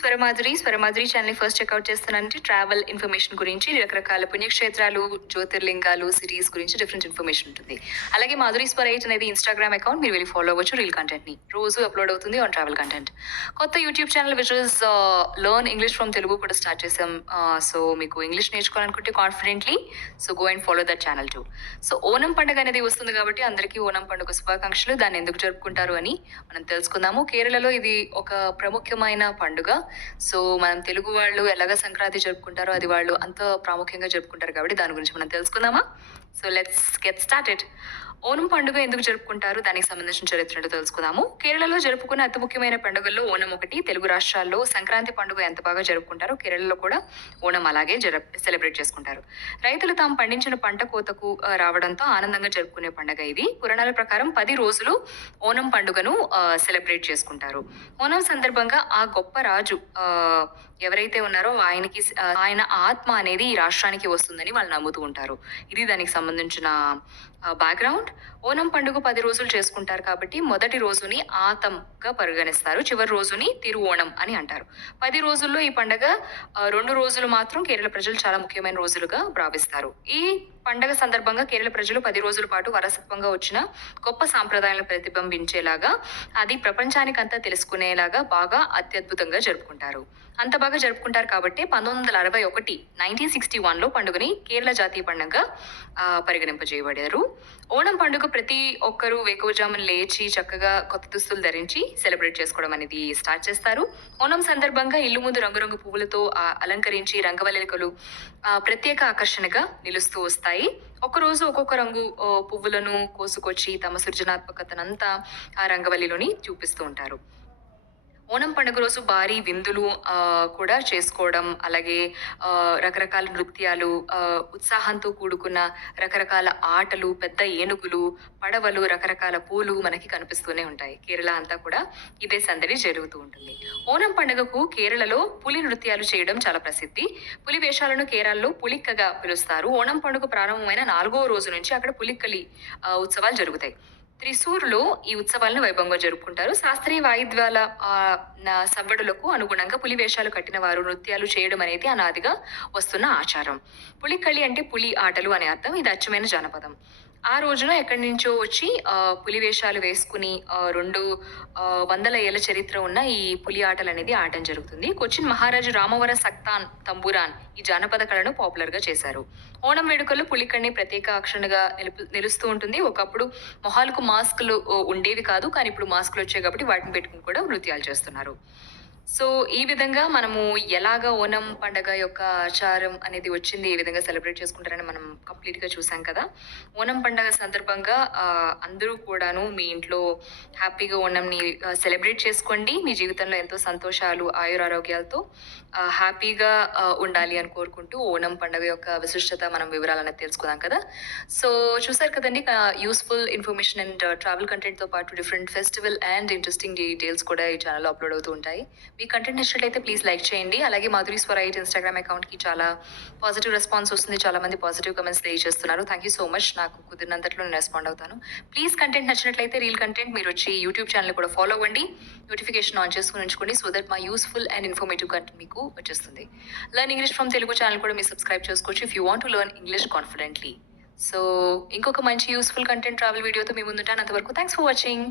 Swaramadhuri Swaramadhuri channel first check out చేస్తానంటే travel information గురించి రకరకాల పుణ్యక్షేత్రాలు జ్యోతిర్లింగాలు సిరీస్ గురించి డిఫరెంట్ ఇన్ఫర్మేషన్ ఉంటుంది. అలాగే మాధురి స్వర్ ఎయిట్ అనేది ఇన్స్టాగ్రామ్ అకౌంట్ మీరు వెళ్ళి ఫాలో అవ్వచ్చు రీల్ కంటెంట్ని. రోజు అప్లోడ్ అవుతుంది ఆన్ ట్రావెల్ కంటెంట్ కొత్త YouTube channel which is learn English from Telugu కూడా స్టార్ట్ చేసాం సో మీకు English నేర్చుకోవాలనుకుంటే confidently so go and follow that channel too so Onam పండుగ అనేది వస్తుంది కాబట్టి అందరికీ ఓనం పండుగ శుభాకాంక్షలు. దాన్ని ఎందుకు జరుపుకుంటారు అని మనం తెలుసుకుందాము. కేరళలో ఇది ఒక ప్రముఖమైన పండుగ. సో మనం తెలుగు వాళ్ళు ఎలాగ సంక్రాంతి జరుపుకుంటారో అది వాళ్ళు అంత ప్రాముఖ్యంగా జరుపుకుంటారు కాబట్టి దాని గురించి మనం తెలుసుకుందామా? So let's get started Onam పండుగ ఎందుకు జరుపుకుంటారు? దానికి సంబంధించిన చరిత్రను తెలుసుకుందాము. కేరళలో జరుపుకునే అతి ముఖ్యమైన పండుగల్లో ఓనం ఒకటి. తెలుగు రాష్ట్రాల్లో సంక్రాంతి పండుగ ఎంత బాగా జరుపుకుంటారో కేరళలో కూడా ఓనం అలాగే జర సెలబ్రేట్ చేసుకుంటారు. రైతులు తాము పండించిన పంట కోతకు రావడంతో ఆనందంగా జరుపుకునే పండుగ ఇది. పురాణాల ప్రకారం పది రోజులు ఓనం పండుగను సెలబ్రేట్ చేసుకుంటారు. ఓనం సందర్భంగా ఆ గొప్ప రాజు ఎవరైతే ఉన్నారో ఆయనకి ఆయన ఆత్మ అనేది ఈ రాష్ట్రానికి వస్తుందని వాళ్ళు నమ్ముతూ ఉంటారు. ఇది దానికి సంబంధించిన బ్యాక్గ్రౌండ్ ఓనం పండుగ పది రోజులు చేసుకుంటారు కాబట్టి మొదటి రోజుని ఆతంగా పరిగణిస్తారు. చివరి రోజుని తిరు ఓణం అని అంటారు. పది రోజుల్లో ఈ పండగ రెండు రోజులు మాత్రం కేరళ ప్రజలు చాలా ముఖ్యమైన రోజులుగా భావిస్తారు. ఈ పండగ సందర్భంగా కేరళ ప్రజలు పది రోజుల పాటు వారసత్వంగా వచ్చిన గొప్ప సాంప్రదాయాలను ప్రతిబింబించేలాగా అది ప్రపంచానికంతా తెలుసుకునేలాగా బాగా అత్యద్భుతంగా జరుపుకుంటారు. అంత బాగా జరుపుకుంటారు కాబట్టి పంతొమ్మిది వందల అరవై ఒకటి నైన్టీన్ సిక్స్టీ వన్లో పండుగని కేరళ జాతీయ పండుగగా పరిగణింపజేయబడారు. ఓణం పండుగ ప్రతి ఒక్కరూ వేకువజామున లేచి చక్కగా కొత్త దుస్తులు ధరించి సెలబ్రేట్ చేసుకోవడం అనేది స్టార్ట్ చేస్తారు. ఓనం సందర్భంగా ఇల్లు ముందు రంగురంగు పువ్వులతో అలంకరించి రంగవల్లికలు ప్రత్యేక ఆకర్షణగా నిలుస్తూ వస్తాయి. ఒక్కరోజు ఒక్కొక్క రంగు పువ్వులను కోసుకొచ్చి తమ సృజనాత్మకతనంతా ఆ రంగవల్లిలోని చూపిస్తూ ఉంటారు. ఓణం పండుగ రోజు భారీ విందులు కూడా చేసుకోవడం అలాగే రకరకాల నృత్యాలు ఉత్సాహంతో కూడుకున్న రకరకాల ఆటలు పెద్ద ఏనుగులు పడవలు రకరకాల పూలు మనకి కనిపిస్తూనే ఉంటాయి. కేరళ అంతా కూడా ఇదే సందడి జరుగుతూ ఉంటుంది. ఓణం పండుగకు కేరళలో పులి నృత్యాలు చేయడం చాలా ప్రసిద్ధి. పులి వేషాలను కేరళలో పులిక్కగా పిలుస్తారు. ఓణం పండుగ ప్రారంభమైన నాలుగో రోజు నుంచి అక్కడ పులిక్కలి ఉత్సవాలు జరుగుతాయి. త్రిశూర్లో ఈ ఉత్సవాలను వైభవంగా జరుపుకుంటారు. శాస్త్రీయ వాయిద్యాల సవ్వడులకు అనుగుణంగా పులి వేషాలు కట్టిన వారు నృత్యాలు చేయడం అనేది అనాదిగా వస్తున్న ఆచారం. పులికళి అంటే పులి ఆటలు అనే అర్థం. ఇది అచ్చమైన జానపదం. ఆ రోజున ఎక్కడి నుంచో వచ్చి పులి వేషాలు వేసుకుని రెండు వందల ఏళ్ళ చరిత్ర ఉన్న ఈ పులి ఆటలు అనేది ఆడటం జరుగుతుంది. కొచ్చిన్ మహారాజు రామవర సక్తాన్ తంబురాన్ ఈ జానపద కళను పాపులర్గా చేశారు. ఓణం వేడుకలు పులికడిని ప్రత్యేక ఆకర్షణగా నిలుపు నిలుస్తూ ఉంటుంది. ఒకప్పుడు మొహాలకు మాస్కులు ఉండేవి కాదు. కానీ ఇప్పుడు మాస్కులు వచ్చాయి కాబట్టి వాటిని పెట్టుకుని కూడా నృత్యాలు చేస్తున్నారు. సో ఈ విధంగా మనము ఎలాగ ఓనం పండగ యొక్క ఆచారం అనేది వచ్చింది ఏ విధంగా సెలబ్రేట్ చేసుకుంటారని మనం కంప్లీట్గా చూసాం కదా. ఓనం పండగ సందర్భంగా అందరూ కూడాను మీ ఇంట్లో హ్యాపీగా ఓనంని సెలబ్రేట్ చేసుకోండి. మీ జీవితంలో ఎంతో సంతోషాలు ఆయురారోగ్యాలతో హ్యాపీగా ఉండాలి అని కోరుకుంటూ ఓనం పండగ యొక్క విశిష్టత మనం వివరాలనేది తెలుసుకుందాం కదా. సో చూసారు కదండి యూస్ఫుల్ ఇన్ఫర్మేషన్ అండ్ ట్రావెల్ కంటెంట్తో పాటు different festival and interesting details కూడా ఈ ఛానల్లో అప్లోడ్ అవుతూ ఉంటాయి. మీ కంటెంట్ నచ్చినట్లయితే ప్లీజ్ లైక్ చేయండి. అలాగే మాధురి స్వరైట్ ఇన్స్టాగ్రామ్ అకౌంట్కి చాలా పాజిటివ్ రెస్పాన్స్ వస్తుంది. చాలా మంది పాజిటివ్ కమెంట్స్ తెలియజేస్తున్నారు థ్యాంక్ యూ సో మచ్ నాకు కుదిరినంతట్లో నేను రెస్పాండ్ అవుతాను. ప్లీజ్ కంటెంట్ నచ్చినట్లయితే రీల్ కంటెంట్ మీరు వచ్చి యూట్యూబ్ ఛానల్ కూడా ఫాలో అవ్వండి. నోటిఫికేషన్ ఆన్ చేసుకుని ఉంచుకోండి. సో దట్ మా యూస్ఫుల్ అండ్ ఇన్ఫర్మేటివ్ కంటెంట్ మీకు వచ్చేస్తుంది. Learn English from Telugu channel కూడా మీరు సబ్స్క్రైబ్ చేసుకోవచ్చు if you want to learn English confidently so ఇంకొక మంచి యూస్ఫుల్ కంటెంట్ ట్రావెల్ వీడియోతో మీ ముందుంటాను. అంతవరకు థ్యాంక్స్ ఫర్ వాచింగ్